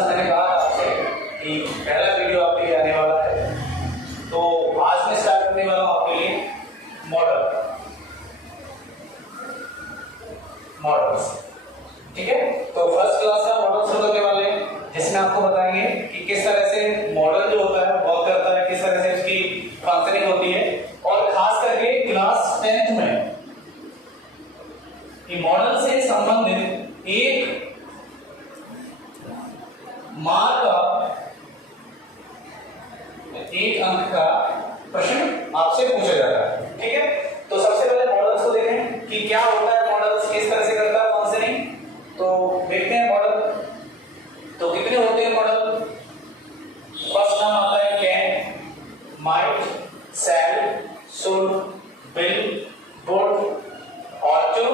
जैसा मैंने कहा आपसे कि पहला वीडियो आपके लिए आने वाला है, तो आज मैं स्टार्ट करने वाला हूं आपके लिए मॉडल्स। ठीक है, तो फर्स्ट क्लास का मॉडल शुरू करने वाले हैं, जिसमें आपको बताएंगे कि किस तरह से मॉडल जो होता है वर्क करता है, किस तरह से उसकी फंक्शनिंग होती है, और खास करके क्लास 10th में मॉडल से संबंधित एक मार्क एक अंक का प्रश्न आपसे पूछा जाता है। ठीक है, तो सबसे पहले मॉडल्स को देखें कि क्या होता है, मॉडल्स किस तरह से करता है फंक्शनिंग। तो देखते हैं मॉडल तो कितने होते हैं मॉडल। फर्स्ट नाम आता है can, might, shall, should, will, would, ought to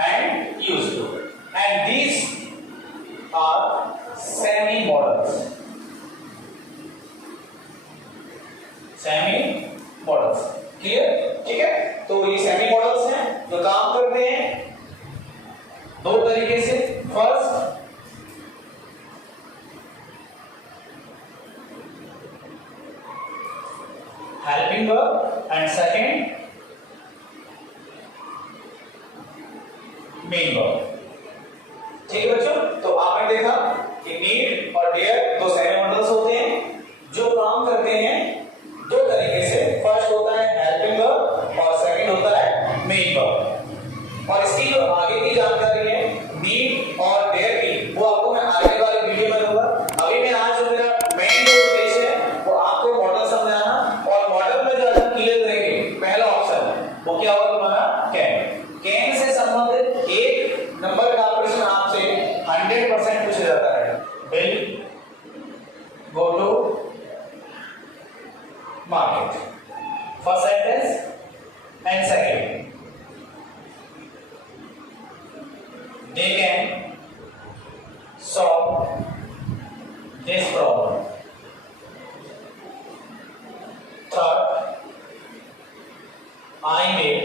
and used to, and these are semi modals। Clear? ठीक है, तो ये सेमी मॉडल्स हैं जो काम करते हैं दो तरीके से। First, helping verb, and second main verb. ठीक है बच्चों, तो आपने देखा कि नीड और डेयर दो सेमी मॉडल्स होते हैं जो काम करते हैं दो तरीके से। फर्स्ट होता है हेल्पिंग वर्ब और सेकंड होता है मेन वर्ब। और इसकी जो आगे की जानकारी है नीड और डेयर की, वो आपको मैं आगे वाले वीडियो में दूंगा। अभी मैं आज जो मेरा मेन जो उद्देश्य है वो आपको मॉडल समझाना, और मॉडल में जो आप क्लियर करेंगे पहला ऑप्शन वो क्या होगा तुम्हारा कैन। कैन से संबंधित एक नंबर का प्रश्न आपसे 100% पूछा जाता है। Will go to market, first sentence and second, they can solve this problem, third, I may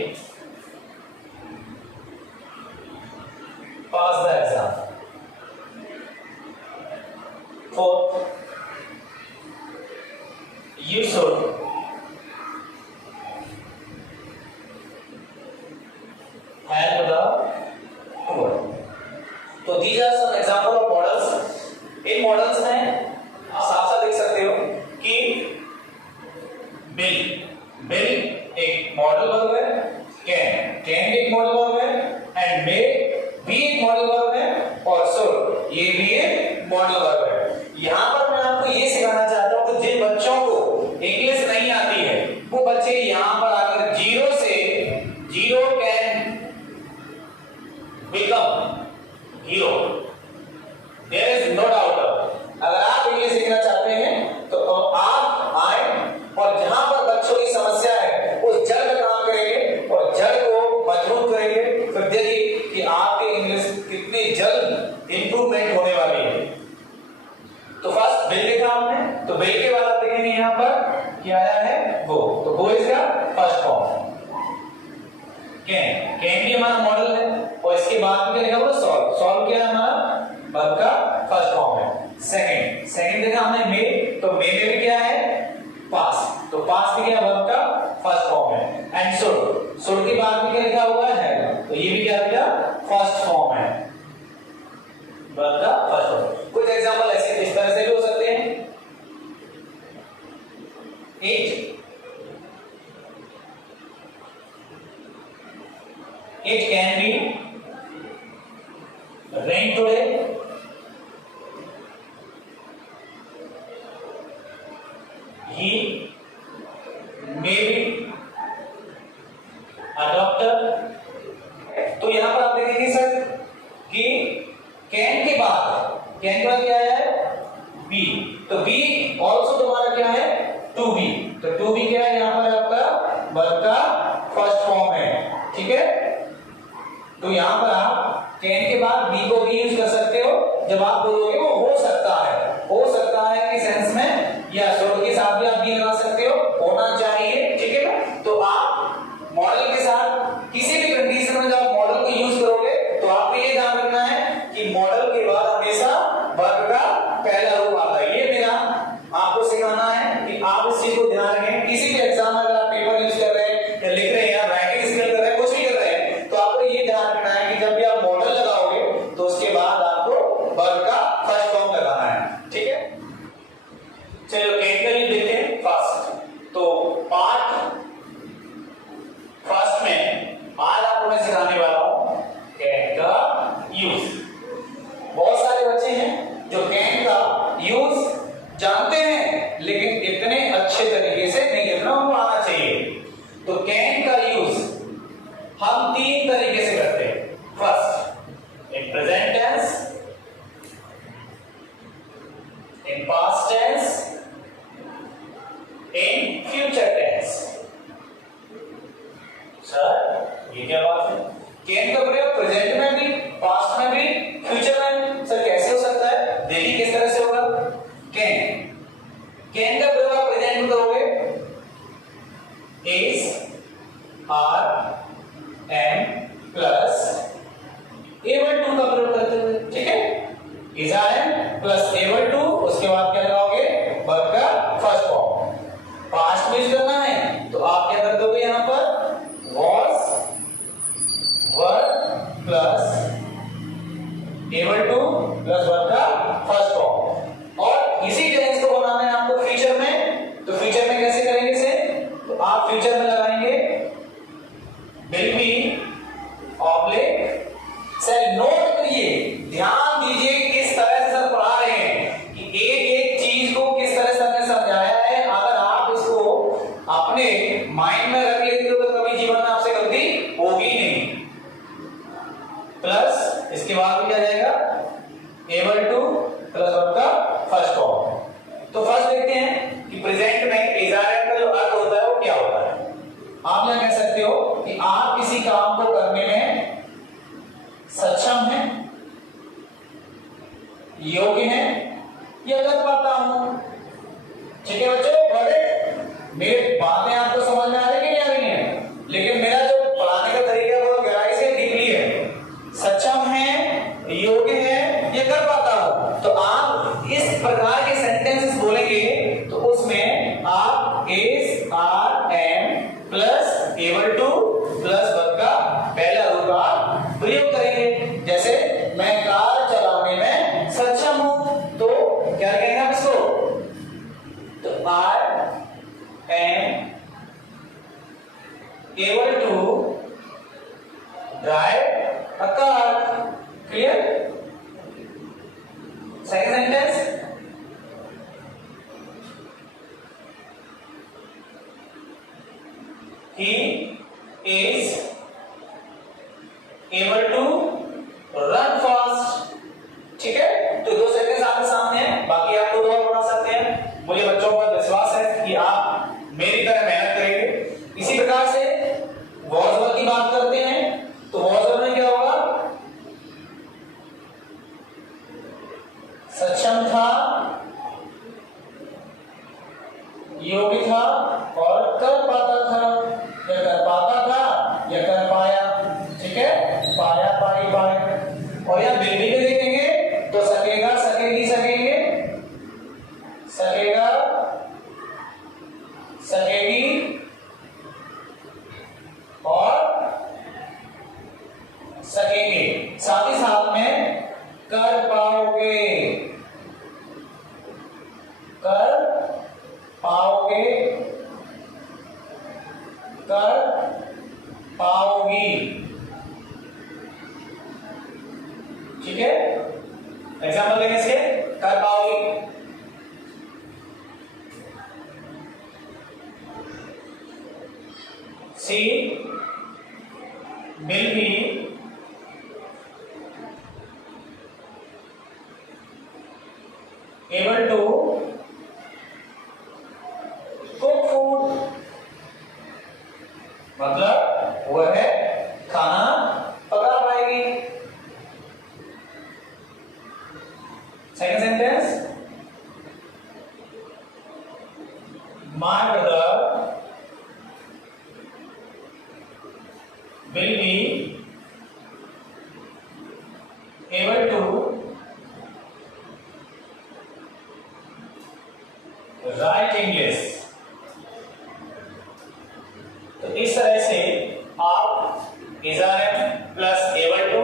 pass the exam, fourth, you should help the poor। तो these are some example of models। In models में आप साफ साफ देख सकते हो कि bill एक मॉडल वर्ब है, कैन एक मॉडल वर्ब है, एंड मे भी एक मॉडल वर्ब है, और शुड ये भी एक मॉडल वर्ब है। यहां पर मैं आपको ये सिखाना चाहता हूं कि जिन बच्चों को इंग्लिश नहीं आती है वो बच्चे यहां पर आकर zero can become hero, there is no doubt. अगर आप इंग्लिश सीखना चाहते हैं तो आप आए और जहां पर बच्चों की समस्या है उस जड़ में काम करेंगे और जड़ को मजबूत करेंगे, फिर देखिए कि आपकी इंग्लिश कितनी जल्द इंप्रूवमेंट होने वाली है। तो फर्स्ट बिल देखा आपने, तो बिल के बाद आप देखेंगे यहां पर क्या आया है गो, तो गो इसका फर्स्ट फॉर्म। कैन भी हमारा मॉडल है, और इसके बाद क्या लिखा हुआ सॉल्व क्या है हमारा वर्ब का फर्स्ट फॉर्म है। सेकंड देखा हमने मे, तो मे में भी क्या है पास, तो पास भी क्या वर्ब का फर्स्ट फॉर्म है। एंड शुड के बाद भी क्या लिखा हुआ है, तो ये भी क्या लिखा फर्स्ट फॉर्म है वर्ब का फर्स्ट फॉर्म। कुछ एग्जांपल ऐसे इस तरह से भी हो सकते हैं। It can be rain today, he may be a doctor। तो यहां पर आप देखेंगे सर कि कैन के बाद क्या है बी, तो बी ऑल्सो तुम्हारा क्या है टू बी, तो टू बी क्या है यहां पर आपका वर्ब का फर्स्ट फॉर्म है। ठीक है, तो यहां पर आप कैन के बाद बी को भी यूज कर सकते हो जब आप बोलोगे वो हो सकता है कि सेंस में, या शुड के साथ भी आप बी लगा सकते हो, होना चाहिए। ठीक है ना, तो आप मॉडल के साथ किसी भी कंडीशन में जब मॉडल को यूज करोगे तो आपको ये ध्यान रखना है कि मॉडल के बाद हमेशा वर्ब का पहला यूज जानते हैं लेकिन इतने अच्छे तरीके से नहीं, इतना हमको आना चाहिए। तो कैन का यूज हम 3 तरीके से करते हैं। First, in present tense, in past tense, in future tense. Sir ये क्या बात है? कैन का प्रयोग प्रेजेंट में भी, पास्ट में भी, फ्यूचर में। सर कैसे हो सकता है? देखिए किस तरह से होगा। कैन का प्रयोग आप प्रेजेंट में करोगे, is are am plus able to का प्रयोग करते हुए, ठीक है। Is are am plus able to, उसके बाद क्या लगाओगे? वर्ब का फर्स्ट फॉर्म। पास्ट में करना है तो आप क्या कर दोगे? यहां पर was verb plus able to plus verb का फर्स्ट फॉर्म। और इसी टेंस को बनाना है आपको फ्यूचर में। तो फ्यूचर में कैसे करेंगे इसे? तो आप फ्यूचर में लगाएंगे will be oblique sell. Note करिए, ध्यान दीजिए किस तरह से सर पढ़ा रहे हैं कि एक एक चीज को किस तरह से हमने समझाया है। अगर आप इसको अपने माइंड में रख लेते हो तो कभी जीवन में आपसे गलती होगी नहीं। प्लस इसके बाद भी क्या जाएगा? एबल टू प्लस वर्ब का फर्स्ट फॉर्म। तो फर्स्ट देखते हैं कि प्रेजेंट में इज आर एम का जो अर्थ होता है वो क्या होता है। आप क्या कह सकते हो कि आप किसी काम को करने में सक्षम हैं, योग्य हैं या कर पाता हूं। ठीक है बच्चों, मेरी बातें आपको समझ में आ रही है कि नहीं आ रही है? लेकिन मेरा जो पढ़ाने का तरीका है वो गहराई से डीपली है। सक्षम है, योग्य है या कर पाता हूं। तो आप इस प्रकार के सेंटेंसेस बोलेंगे तो उसमें आप is are am plus able to plus verb का पहला रूप आप प्रयोग करेंगे। जैसे मैं कार चलाने में सक्षम हूं तो क्या कहेंगे आप इसको? तो I am able to drive a car. Clear? Second sentence, he is able to run fast। ठीक है, तो 2 सेंटेंस आपके सामने हैं, बाकी आप खुद और बना सकते हैं। मुझे बच्चों पर विश्वास है कि आप मेरी तरह मेहनत करेंगे। इसी प्रकार से was verb की बात करते हैं तो was verb में क्या होगा? सक्षम था, योग्य था और कर पाता था, या कर पाता था या कर पाया। ठीक है, पाया, पाई, पाए। और यहां बिल भी देखेंगे तो सकेगा, सकेगी, सकेंगे, सकेगा, सकेगी और सकेंगे। साथ ही साथ में कर पाओगे, कर पाओगे, कर पाओगी। ठीक है, एग्जाम्पल देंगे इसके। कर पाओगी, she will be able to cook food. मतलब वह खाना पका पाएगी। Second sentence, my brother will be able to write English। तो इस तरह से आप is are am plus able to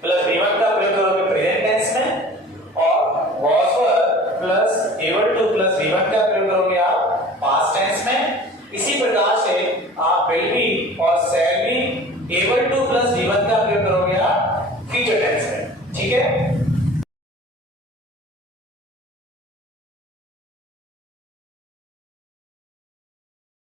plus V1 का प्रयोग करोगे प्रेजेंट टेंस में, और was were plus able to plus V1 का प्रयोग करोगे आप पास्ट टेंस में। इसी प्रकार से आप will be और shall be able to plus V1 का प्रयोग करोगे आप फ्यूचर टेंस में। ठीक है।